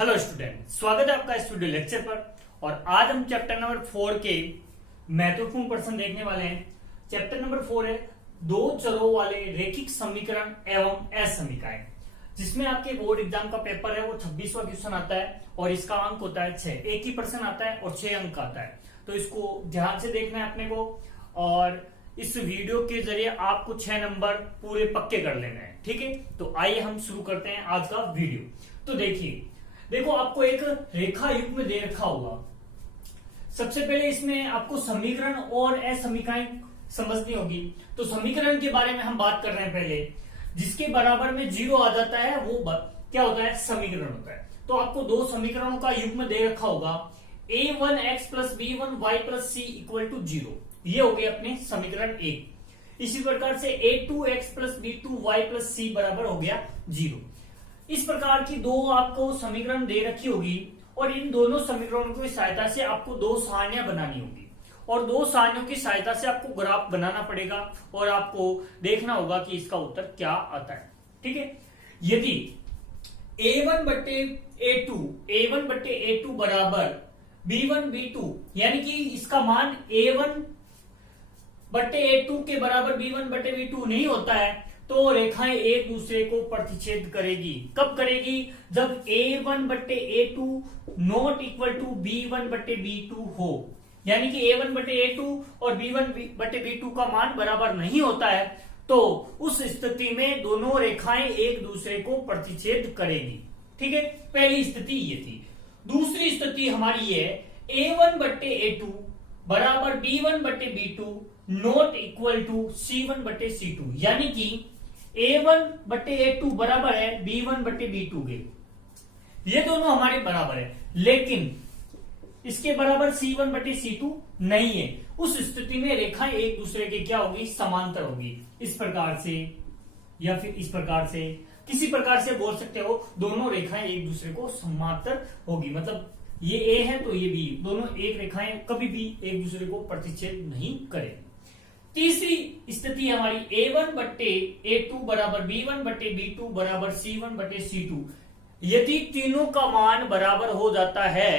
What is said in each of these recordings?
Hello student, स्वागत है आपका इस वीडियो लेक्चर पर। और आज हम चैप्टर नंबर 4 के महत्वपूर्ण प्रश्न देखने वाले हैं। चैप्टर नंबर 4 है दो चरों वाले रैखिक समीकरण एवं असमीकाएं, जिसमें आपके बोर्ड एग्जाम का पेपर है वो 26वां क्वेश्चन आता है और इसका अंक होता है 6। एक ही प्रश्न आता है और 6 अंक आता है, तो इसको ध्यान से देखना है अपने को। और इस वीडियो के जरिए आपको 6 नंबर पूरे पक्के कर लेना है, ठीक है। तो आइए हम शुरू करते हैं आज का वीडियो। तो देखो आपको एक रेखा युग्म दे रखा होगा। सबसे पहले इसमें आपको समीकरण और असमीकाएं समझनी होगी। तो समीकरण के बारे में हम बात कर रहे हैं पहले। जिसके बराबर में 0 आ जाता है वो क्या होता है, समीकरण होता है। तो आपको दो समीकरणों का युग्म दे रखा होगा, a1x plus b1y plus c equal to 0। ये हो गए अपने समीकरण 1। इसी प्रकार से a2x plus b2y plus c बराबर हो गया 0। इस प्रकार की दो आपको समीकरण दे रखी होगी और इन दोनों समीकरणों की सहायता से आपको दो सारணிयां बनानी होगी और दो सारணிयों की सहायता से आपको ग्राफ बनाना पड़ेगा और आपको देखना होगा कि इसका उत्तर क्या आता है, ठीक है। यदि a1 बट्टे a2 बराबर b1 b2, यानी कि इसका मान a1 बट्टे a2 के बराबर b1 बट्टे b2 नहीं होता है, तो रेखाएं एक दूसरे को प्रतिच्छेद करेगी। कब करेगी? जब a1 बट्टे a2 not equal to b1 बट्टे b2 हो, यानी कि a1 बट्टे a2 और b1 बट्टे b2 का मान बराबर नहीं होता है, तो उस स्थिति में दोनों रेखाएं एक दूसरे को प्रतिच्छेद करेगी, ठीक है। पहली स्थिति ये थी। दूसरी स्थिति हमारी ये है a1 बट्टे a2 बराबर b1 बट्टे b2 not equal to c1 बट्टे c2, यानी कि a1 बट्टे a2 बराबर है b1 बट्टे b2 के। ये दोनों हमारे बराबर है, लेकिन इसके बराबर c1 बट्टे c2 नहीं है। उस स्थिति में रेखाएं एक दूसरे के क्या होगी, समांतर होगी। इस प्रकार से या फिर इस प्रकार से, किसी प्रकार से बोल सकते हो, दोनों रेखाएं एक दूसरे को समांतर होगी। मतलब ये a है तो ये b, दोनों एक रेखाएं कभी भी एक दूसरे को प्रतिच्छेद नहीं करेंगी। तीसरी स्थिति हमारी a1 बट्टे a2 बराबर b1 बट्टे b2 बराबर c1 बट्टे c2। यदि तीनों का मान बराबर हो जाता है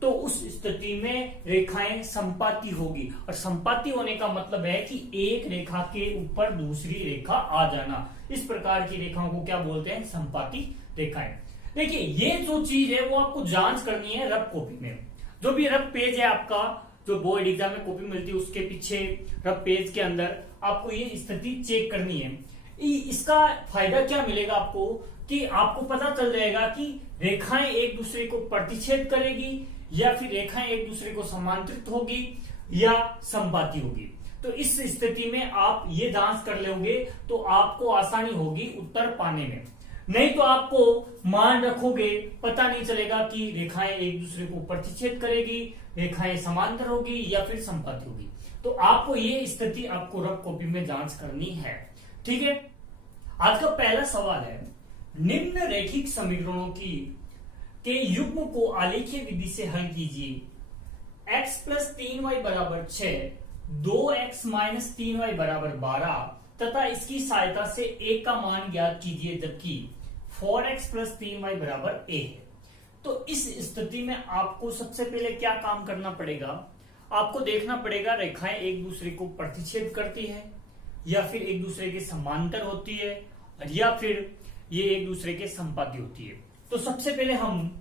तो उस स्थिति में रेखाएं संपाती होगी। और संपाती होने का मतलब है कि एक रेखा के ऊपर दूसरी रेखा आ जाना। इस प्रकार की रेखाओं को क्या बोलते हैं, संपाती रेखाएं। देखिए, ये जो चीज है वो आपको जांच करनी है रफ कॉपी में। जो भी रफ पेज है आपका, जो बोर्ड एग्जाम में कॉपी मिलती है, उसके पीछे रफ पेज के अंदर आपको ये स्थिति चेक करनी है। इसका फायदा क्या मिलेगा आपको, कि आपको पता चल जाएगा कि रेखाएं एक दूसरे को प्रतिच्छेद करेगी या फिर रेखाएं एक दूसरे को समांतरित होगी या संपाती होगी। तो इस स्थिति में आप ये जांच कर लोगे तो आपको आसानी होगी उत्तर पाने में। नहीं तो आपको मान रखोगे, पता नहीं चलेगा कि रेखाएं एक दूसरे को प्रतिच्छेद करेगी, रेखाएं समांतर होगी या फिर संपाती होगी। तो आपको ये स्थिति आपको रफ कॉपी में जांच करनी है, ठीक है। आज का पहला सवाल है, निम्न रैखिक समीकरणों के युग्म को आलेखीय विधि से हल कीजिए। x प्लस 3y बराबर 6, 2x माइनस 3y बराबर 12 तथा इसकी सहायता से a का मान ज्ञात कीजिए, जबकि 4x प्लस 3y बराबर a है। तो इस स्थिति में आपको सबसे पहले क्या काम करना पड़ेगा, आपको देखना पड़ेगा रेखाएं एक दूसरे को प्रतिच्छेद करती है या फिर एक दूसरे के समांतर होती है या फिर ये एक दूसरे के संपाती होती है। तो सबसे पहले हम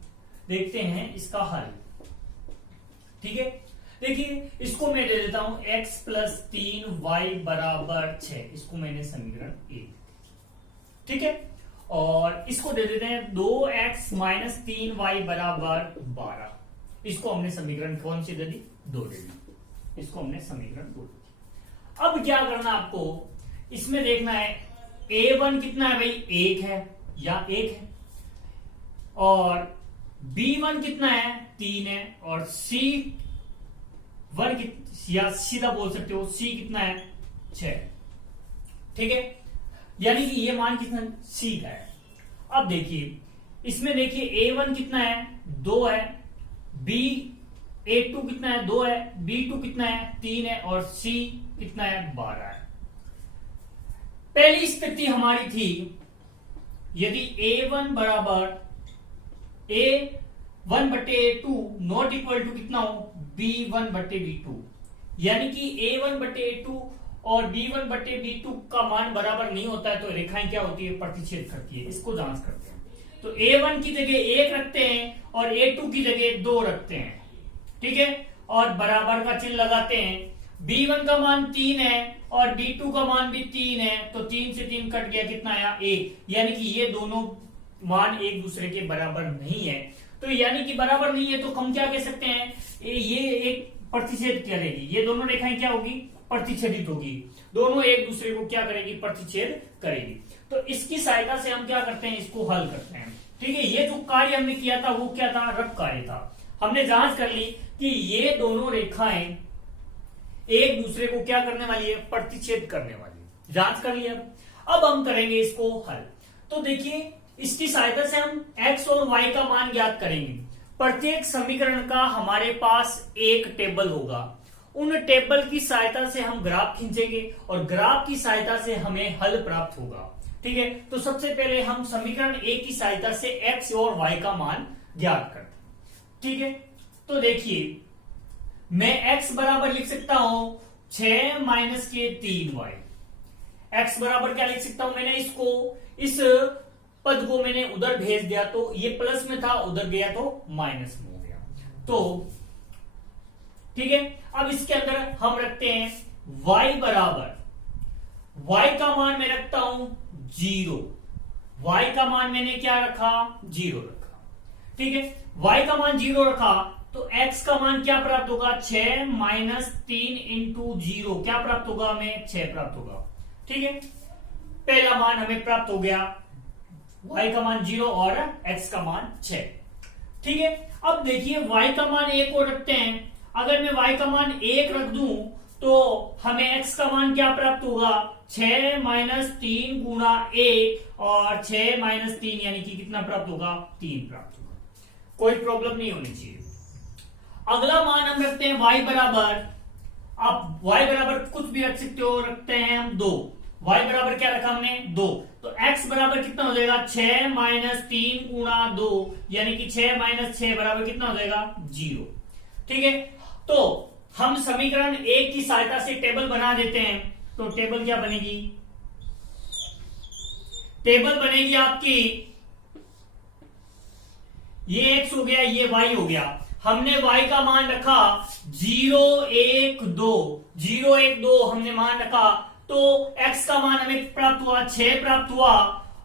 देखते हैं इसका हल, ठीक है। देखिए, इसको मैं दे देता हूं x प्लस 3y बराबर 6, इसको मैंने समीकरण 1, ठीक है। और इसको दे देते हैं 2x माइनस 3y बराबर 12, इसको हमने समीकरण कौन सी दे दी, 2 दे दी। इसको हमने समीकरण 2 दे दी। अब क्या करना आपको, इसमें देखना है a1 कितना है भाई, 1 है या 1 है, और b1 कितना है, 3 है, और c1 या सीधा बोल सकते हो c कितना है, 6, ठीक है। यानी कि ये मान कितना, c का है। अब देखिए, इसमें देखिए a1 कितना है, 2 है, a2 कितना है, 2 है, b2 कितना है, 3 है, और c कितना है, 12 है। पहली स्थिति हमारी थी, यदि a1 बराबर A1/A2 नॉट इक्वल टू कितना हो, B1/B2, यानी कि A1/A2 और B1/B2 का मान बराबर नहीं होता है तो रेखाएं क्या होती है, प्रतिच्छेद करती है। इसको जांच करते हैं। तो A1 की जगह 1 रखते हैं और A2 की जगह 2 रखते हैं, ठीक है, और बराबर का चिन्ह लगाते हैं। B1 का मान 3 है और B2 का मान भी 3 है, तो 3 से 3 कट गया, कितना आया, 1, यानी कि ये दोनों मान एक दूसरे के बराबर नहीं है। तो यानी कि बराबर नहीं है तो हम क्या कह सकते हैं, ये एक प्रतिच्छेद करेगी, ये दोनों रेखाएं क्या होगी, प्रतिच्छेदित होगी, दोनों एक दूसरे को क्या करेगी, प्रतिच्छेद करेगी। तो इसकी सहायता से हम क्या करते हैं, इसको हल करते हैं, ठीक है। ये जो कार्य हमने किया था वो क्या था, रब कार्य था। हमने जांच कर ली कि ये दोनों रेखाएं एक दूसरे को क्या करने वाली है, प्रतिच्छेद करने वाली है। जांच कर लिया। अब हम करेंगे इसको हल। तो देखिए इसकी सहायता से हम x और y का मान ज्ञात करेंगे। प्रत्येक समीकरण का हमारे पास एक टेबल होगा, उन टेबल की सहायता से हम ग्राफ खींचेंगे और ग्राफ की सहायता से हमें हल प्राप्त होगा, ठीक है। तो सबसे पहले हम समीकरण ए की सहायता से x और y का मान ज्ञात करते हैं, ठीक है। तो देखिए मैं x बराबर लिख सकता हूं 6 माइनस के 3y। x बराबर क्या लिख सकता हूं, मैंने इसको, इस पद को मैंने उधर भेज दिया तो ये प्लस में था, उधर गया तो माइनस में हो गया, तो ठीक है। अब इसके अंदर हम रखते हैं y बराबर, y का मान मैं रखता हूं 0, y का मान मैंने क्या रखा, 0 रखा, ठीक है। y का मान 0 रखा तो x का मान क्या प्राप्त होगा, 6 माइनस 3 इंटू 0 क्या प्राप्त होगा, हमें 6 प्राप्त होगा, ठीक है। पहला मान हमें प्राप्त हो गया, y का मान 0 और x का मान 6, ठीक है। अब देखिए y का मान 1 और रखते हैं। अगर मैं y का मान 1 रख दूं तो हमें x का मान क्या प्राप्त होगा, 6 माइनस 3 गुणा 1 और 6 माइनस 3 यानी कि कितना प्राप्त होगा, 3 प्राप्त होगा। कोई प्रॉब्लम नहीं होनी चाहिए। अगला मान हम रखते हैं y बराबर, आप y बराबर कुछ भी रख सकते हो, रखते हैं हम 2। y बराबर क्या रखा हमने, 2, तो x बराबर कितना हो जाएगा, 6 माइनस 3 गुणा 2 यानी कि 6 माइनस 6 बराबर कितना हो जाएगा, 0, ठीक है। तो हम समीकरण एक की सहायता से टेबल बना देते हैं। तो टेबल क्या बनेगी, टेबल बनेगी आपकी, ये x हो गया, ये y हो गया। हमने y का मान रखा 0 1 2, 0 1 2 हमने मान रखा, तो x का मान हमें प्राप्त हुआ 6 प्राप्त हुआ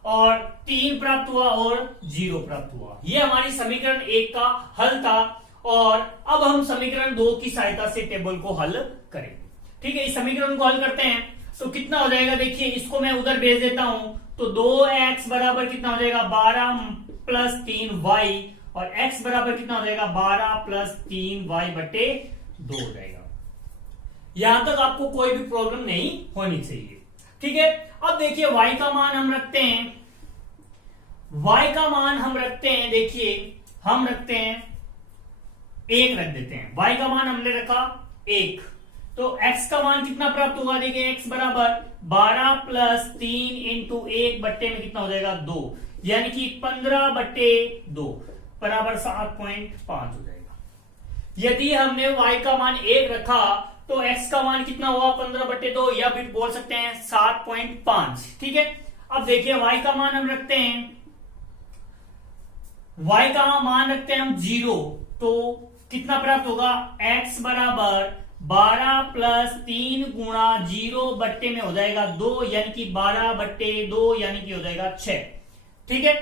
और 3 प्राप्त हुआ और 0 प्राप्त हुआ। ये हमारी समीकरण 1 का हल था। और अब हम समीकरण 2 की सहायता से टेबल को हल करेंगे, ठीक है। इस समीकरण को हल करते हैं तो कितना हो जाएगा, देखिए इसको मैं उधर भेज देता हूं, तो 2x बराबर कितना हो जाएगा, 12 प्लस 3y और x बराबर कितना हो जाएगा, 12 प्लस 3y बटे 2 हो जाएगा। यहां तक आपको कोई भी प्रॉब्लम नहीं होनी चाहिए, ठीक है। अब देखिए y का मान हम रखते हैं, y का मान हम रखते हैं, देखिए हम रखते हैं 1 रख देते हैं। y का मान हमने रखा 1, तो x का मान कितना प्राप्त होगा, देखिए x बराबर 12 प्लस 3 इंटू 1 बट्टे में कितना हो जाएगा, 2, यानी कि 15 बट्टे 2 बराबर 7.5 हो जाएगा। यदि हमने y का मान 1 रखा तो x का मान कितना हुआ, 15 बट्टे 2 या फिर बोल सकते हैं 7.5, ठीक है। अब देखिए y का मान हम रखते हैं, y का मान रखते हैं हम 0, तो कितना प्राप्त होगा, x बराबर 12 प्लस 3 गुणा 0 बट्टे में हो जाएगा 2 यानी कि 12 बट्टे 2 यानी कि हो जाएगा 6, ठीक है।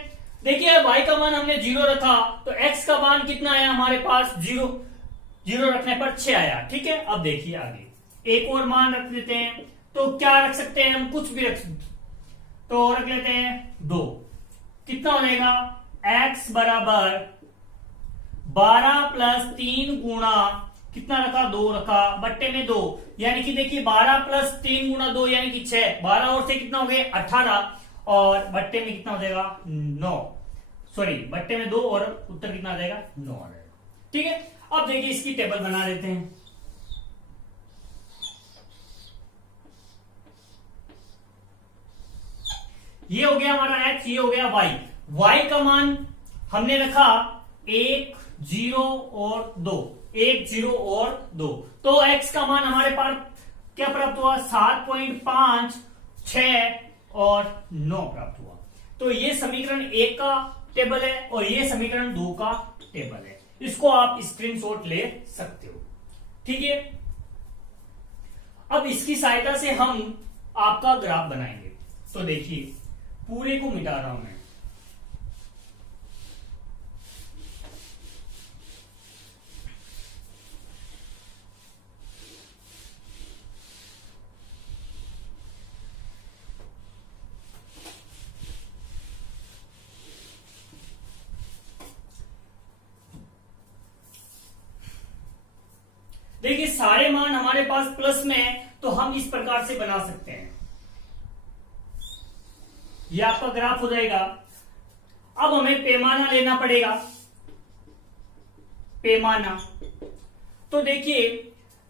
देखिए y का मान हमने 0 रखा तो x का मान कितना आया हमारे पास, 0 रखने पर 6 आया, ठीक है। अब देखिए आगे एक और मान रख देते हैं, तो क्या रख सकते हैं हम, कुछ भी रख सकते, तो रख लेते हैं 2, कितना हो जाएगा, x बराबर 12 प्लस 3 गुणा कितना रखा, 2 रखा बट्टे में 2 यानी कि देखिए 12 प्लस 3 गुणा 2 यानी कि 6, 12 और से कितना हो गए 18 और बट्टे में कितना हो जाएगा 9, सॉरी बट्टे में 2 और उत्तर कितना आ जाएगा 9 आ जाएगा, ठीक है। अब देखिए इसकी टेबल बना देते हैं। ये हो गया हमारा x, ये हो गया y। y का मान हमने रखा 1 0 और 2, 1 0 और 2, तो x का मान हमारे पास क्या प्राप्त हुआ? 7.5, 6 और 9 प्राप्त हुआ। तो ये समीकरण 1 का टेबल है और ये समीकरण 2 का टेबल है। इसको आप स्क्रीनशॉट ले सकते हो, ठीक है। अब इसकी सहायता से हम आपका ग्राफ बनाएंगे। तो देखिए, पूरे को मिटा रहा हूं मैं। देखिए, सारे मान हमारे पास प्लस में है, तो हम इस प्रकार से बना सकते हैं। यह आपका ग्राफ हो जाएगा। अब हमें पैमाना लेना पड़ेगा, पैमाना। तो देखिए,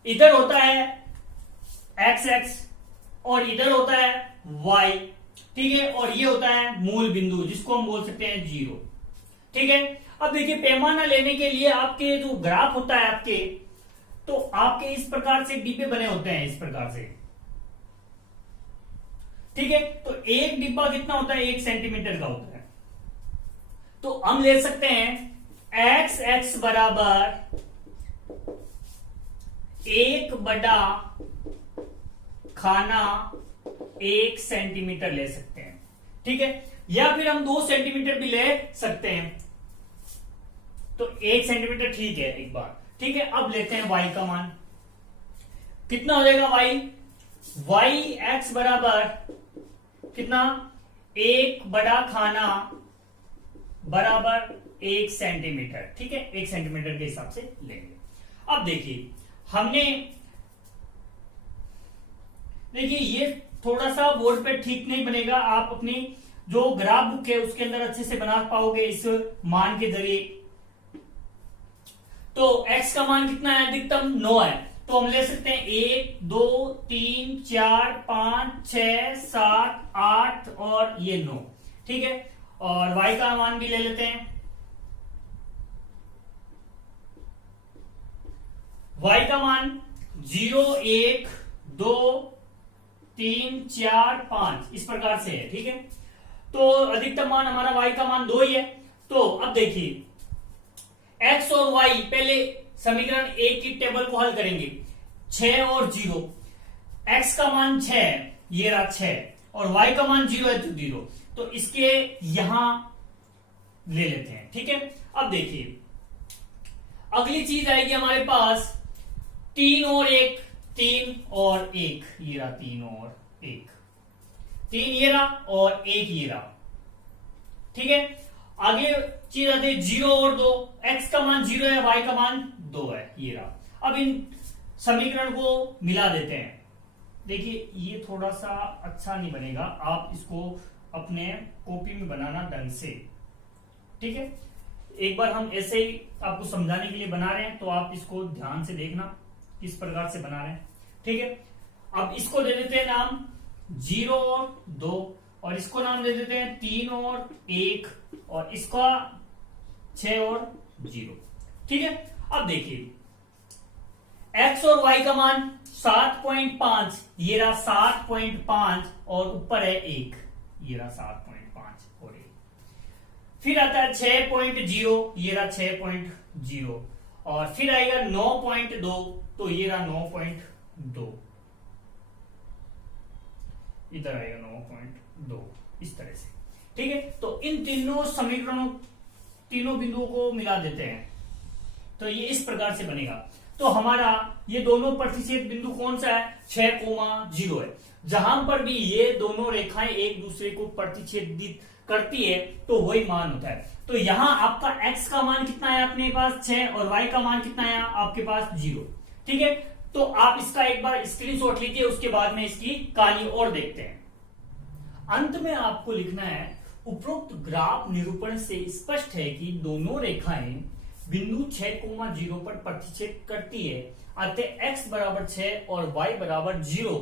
इधर होता है एक्स एक्स और इधर होता है वाई, ठीक है, और ये होता है मूल बिंदु जिसको हम बोल सकते हैं 0, ठीक है। अब देखिए, पैमाना लेने के लिए आपके जो ग्राफ होता है आपके, तो आपके इस प्रकार से डिब्बे बने होते हैं, इस प्रकार से, ठीक है। तो एक डिब्बा कितना होता है? 1 सेंटीमीटर का होता है। तो हम ले सकते हैं एक्स एक्स बराबर 1 बटा खाना 1 सेंटीमीटर ले सकते हैं, ठीक है। या फिर हम 2 सेंटीमीटर भी ले सकते हैं। तो 1 सेंटीमीटर ठीक है एक बार, ठीक है। अब लेते हैं y का मान। कितना हो जाएगा y एक्स बराबर कितना? 1 बड़ा खाना बराबर 1 सेंटीमीटर, ठीक है। 1 सेंटीमीटर के हिसाब से लेंगे। अब देखिए, हमने ये थोड़ा सा बोर्ड पे ठीक नहीं बनेगा, आप अपनी जो ग्राफ बुक है उसके अंदर अच्छे से बना पाओगे इस मान के जरिए। तो x का मान कितना है? अधिकतम 9 है। तो हम ले सकते हैं 1 2 3 4 5 6 7 8 और ये 9, ठीक है। और y का मान भी ले लेते हैं। y का मान 0 1 2 3 4 5 इस प्रकार से है, ठीक है। तो अधिकतम मान हमारा y का मान 2 ही है। तो अब देखिए, x और y, पहले समीकरण 1 की टेबल को हल करेंगे। 6 और 0, x का मान 6 है, ये रहा 6, और y का मान 0 है तो 0, तो इसके यहां ले लेते हैं, ठीक है। अब देखिए, अगली चीज आएगी हमारे पास 3 और 1, 3 और 1, ये रहा 3 और 1, 3 ये रहा और 1 ये रहा, ठीक है। आगे चीज आती है 0 और 2, x का मान 0 है, y का मान 2 है, ये रहा। अब इन समीकरण को मिला देते हैं। देखिए, ये थोड़ा सा अच्छा नहीं बनेगा, आप इसको अपने कॉपी में बनाना ढंग से, ठीक है। एक बार हम ऐसे ही आपको समझाने के लिए बना रहे हैं, तो आप इसको ध्यान से देखना किस प्रकार से बना रहे हैं, ठीक है। अब इसको दे देते हैं नाम 0 और 2, और इसको नाम दे देते हैं 3 और 1, और इसका 6 और 0, ठीक है। अब देखिए, x और y का मान 7.5, ये रहा 7.5, और ऊपर है 1, ये रहा 7.5 और 1। फिर आता है 6.0, ये रहा 6.0, और फिर आएगा 9.2, तो ये रहा 9.2, इधर आएगा 9.2, इस तरह से, ठीक है। तो इन तीनों समीकरणों, तीनों बिंदुओं को मिला देते हैं, तो ये इस प्रकार से बनेगा। तो हमारा ये दोनों प्रतिच्छेद बिंदु कौन सा है? 6,0 है। जहां पर भी ये दोनों रेखाएं एक दूसरे को प्रतिच्छेदित करती है, तो वही मान होता है। तो यहां आपका x का मान कितना है अपने पास? 6, और y का मान कितना है आपके पास? 0, ठीक है। तो आप इसका एक बार स्क्रीनशॉट लीजिए, उसके बाद में इसकी कहानी और देखते हैं। अंत में आपको लिखना है, उपरोक्त ग्राफ निरूपण से स्पष्ट है कि दोनों रेखाएं बिंदु 6,0 पर प्रतिच्छेद करती है, अतः x बराबर 6 और y बराबर 0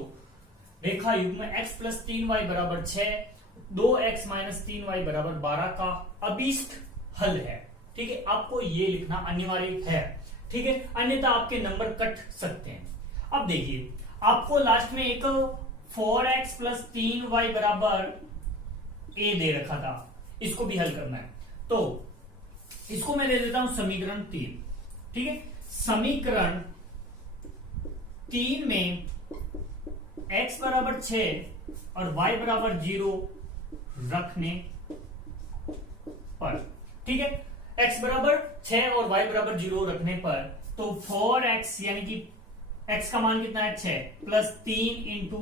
रेखा युग्म x प्लस 3y बराबर 6, 2x माइनस 3y बराबर 12 का अभीष्ट हल है। ठीक है, आपको ये लिखना अनिवार्य है। ठीक है, अन्यथा आपके नंबर कट सकते हैं। अब देखिए, आपको लास्ट में एक 4x प्लस 3y बराबर a दे रखा था, इसको भी हल करना है। तो इसको मैं दे देता हूं समीकरण 3। ठीक है, समीकरण 3 में x बराबर 6 और y बराबर 0 रखने पर, ठीक है, x बराबर 6 और y बराबर 0 रखने पर, तो 4x यानी कि x का मान कितना है 6 प्लस 3 इंटू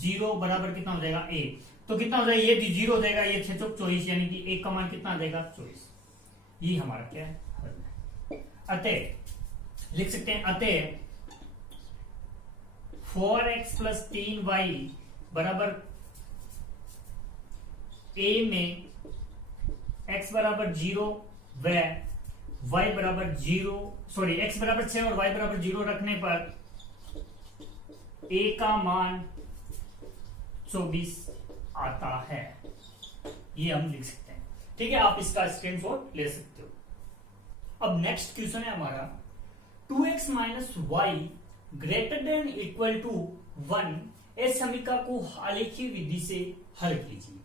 0 बराबर कितना हो जाएगा a। तो कितना हो जाएगा, ये 0 हो जाएगा, ये 6 चौक 24 यानी कि 1 का मान कितना आ जाएगा 24। ये हमारा क्या है, हल है। अतः लिख सकते हैं, अतः 4x प्लस 3y बराबर a में x बराबर 0 व y बराबर 0, सॉरी x बराबर 6 और y बराबर 0 रखने पर a का मान 24 आता है। ये हम लिख सकते हैं। ठीक है, आप इसका स्क्रीनशॉट ले सकते हो। अब नेक्स्ट क्वेश्चन है हमारा 2x minus y greater than equal to 1 इस समीकरण को आलेखीय विधि से हल कीजिए।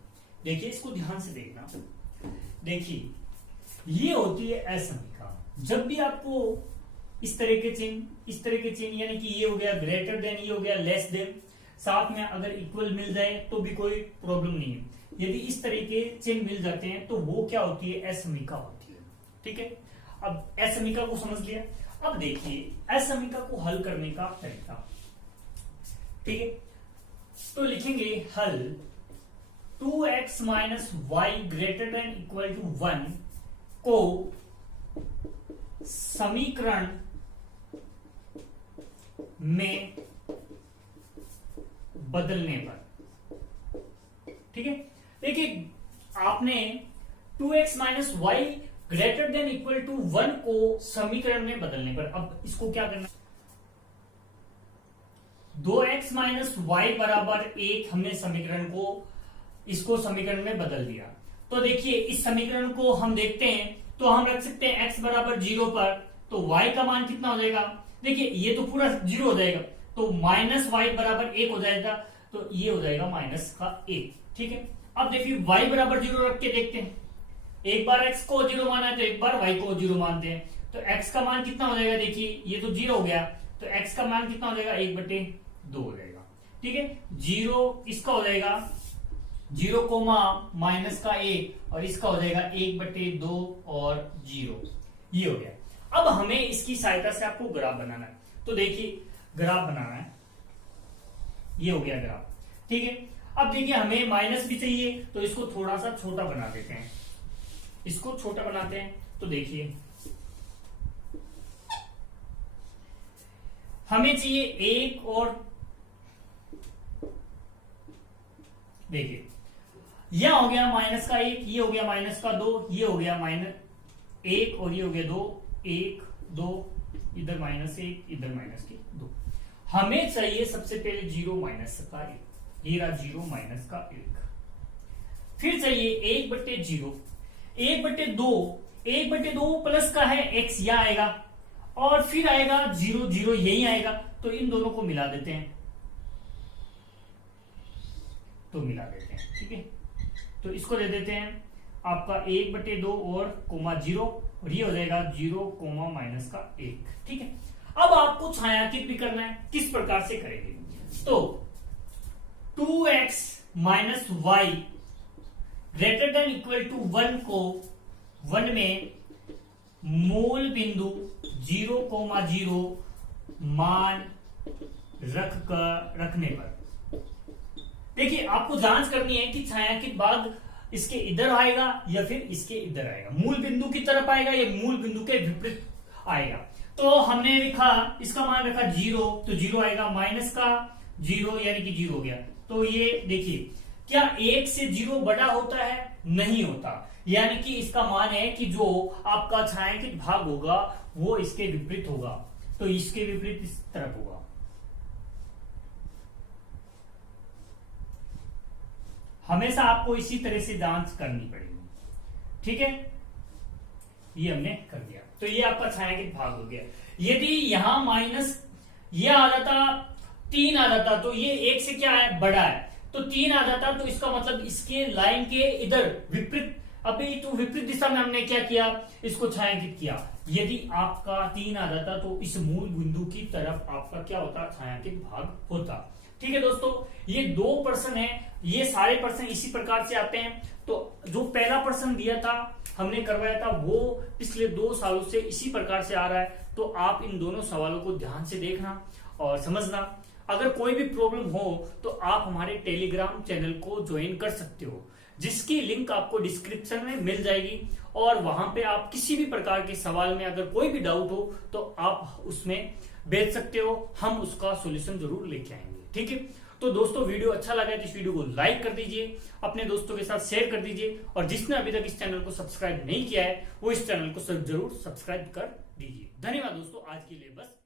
देखिए, इसको ध्यान से देखना। देखिए, ये होती है असमीकरण। जब भी आपको इस तरह के चिन्ह यानी कि ये हो गया ग्रेटर देन, ये हो गया लेस देन, साथ में अगर इक्वल मिल जाए तो भी कोई प्रॉब्लम नहीं है। यदि इस तरह के चिन्ह मिल जाते हैं तो वो क्या होती है, असमीकरण होती है। ठीक है, अब असमीकरण को समझ लिया। अब देखिए असमीकरण को हल करने का तरीका। ठीक है, तो लिखेंगे हल 2x minus y greater than equal to 1 को समीकरण में बदलने पर। ठीक है, देखिए आपने 2x minus y greater than equal to 1 को समीकरण में बदलने पर, अब इसको क्या करना, 2x माइनस वाई बराबर 1 हमने समीकरण को, इसको समीकरण में बदल दिया। तो देखिए इस समीकरण को हम देखते हैं तो हम रख सकते हैं x बराबर 0 पर, तो y का मान कितना हो जाएगा, देखिए ये तो पूरा 0 हो जाएगा, तो माइनस वाई बराबर 1 हो जाएगा, तो ये हो जाएगा माइनस का 1। ठीक है, अब देखिए y बराबर 0 रख के देखते हैं। एक बार x को 0 माना है तो एक बार y को 0 मानते हैं, तो x का मान कितना हो जाएगा, देखिए ये तो 0 हो गया, तो x का मान कितना हो जाएगा 1/2 हो जाएगा। ठीक है, 0 इसका हो जाएगा 0 कोमा माइनस का 1 और इसका हो जाएगा 1/2 और 0, ये हो गया। अब हमें इसकी सहायता से आपको ग्राफ बनाना है। तो देखिए ग्राफ बनाना है, ये हो गया ग्राफ। ठीक है, अब देखिए हमें माइनस भी चाहिए तो इसको थोड़ा सा छोटा बना देते हैं, इसको छोटा बनाते हैं। तो देखिए हमें चाहिए 1 और देखिए यह हो गया माइनस का 1, ये हो गया माइनस का 2, ये हो गया -1 और ये हो गया 2, 1 2, इधर -1 इधर -2। हमें चाहिए सबसे पहले 0 माइनस का 1, ये रहा 0 माइनस का 1। फिर चाहिए 1/0, 1/2, 1/2 प्लस का है x यह आएगा और फिर आएगा 0 0 यही आएगा, तो इन दोनों को मिला देते हैं, तो मिला देते हैं। ठीक है, तो इसको दे देते हैं आपका 1/2 और कोमा 0 और ये हो जाएगा 0 कोमा माइनस का 1। ठीक है, अब आपको छायांकित भी करना है, किस प्रकार से करेंगे, तो 2x minus y greater than equal to 1 को 1 में मूल बिंदु 0,0 मान रखने पर, देखिए आपको जांच करनी है कि छायांकित भाग इसके इधर आएगा या फिर इसके इधर आएगा, मूल बिंदु की तरफ आएगा या मूल बिंदु के विपरीत आएगा। तो हमने लिखा इसका मान रखा 0, तो 0 आएगा, माइनस का 0 यानी कि 0 हो गया। तो ये देखिए क्या 1 से 0 बड़ा होता है, नहीं होता, यानी कि इसका मान है कि जो आपका छायांकित भाग होगा वो इसके विपरीत होगा, तो इसके विपरीत इस तरफ होगा। हमेशा आपको इसी तरह से जांच करनी पड़ेगी। ठीक है, ये हमने कर दिया, तो ये आपका छायांकित भाग हो गया। यदि यहां माइनस ये आ जाता 3 आ जाता तो ये 1 से क्या है बड़ा है, तो 3 आ जाता तो इसका मतलब इसके लाइन के इधर विपरीत, अभी तो विपरीत दिशा में हमने क्या किया, इसको छायांकित किया। यदि आपका 3 आ जाता तो इस मूल बिंदु की तरफ आपका क्या होता, छायांकित भाग होता। ठीक है दोस्तों, ये 2 प्रश्न है, ये सारे प्रश्न इसी प्रकार से आते हैं। तो जो पहला प्रश्न दिया था हमने करवाया था वो पिछले 2 सालों से इसी प्रकार से आ रहा है, तो आप इन दोनों सवालों को ध्यान से देखना और समझना। अगर कोई भी प्रॉब्लम हो तो आप हमारे टेलीग्राम चैनल को ज्वाइन कर सकते हो, जिसकी लिंक आपको डिस्क्रिप्शन में मिल जाएगी, और वहां पे आप किसी भी प्रकार के सवाल में अगर कोई भी डाउट हो तो आप उसमें भेज सकते हो, हम उसका सॉल्यूशन जरूर लेके आएंगे। ठीक है, तो दोस्तों वीडियो अच्छा लगा है तो इस वीडियो को लाइक कर दीजिए, अपने दोस्तों के साथ शेयर कर दीजिए, और जिसने अभी तक इस चैनल को सब्सक्राइब नहीं किया है वो इस चैनल को जरूर सब्सक्राइब कर दीजिए। धन्यवाद दोस्तों, आज के लिए बस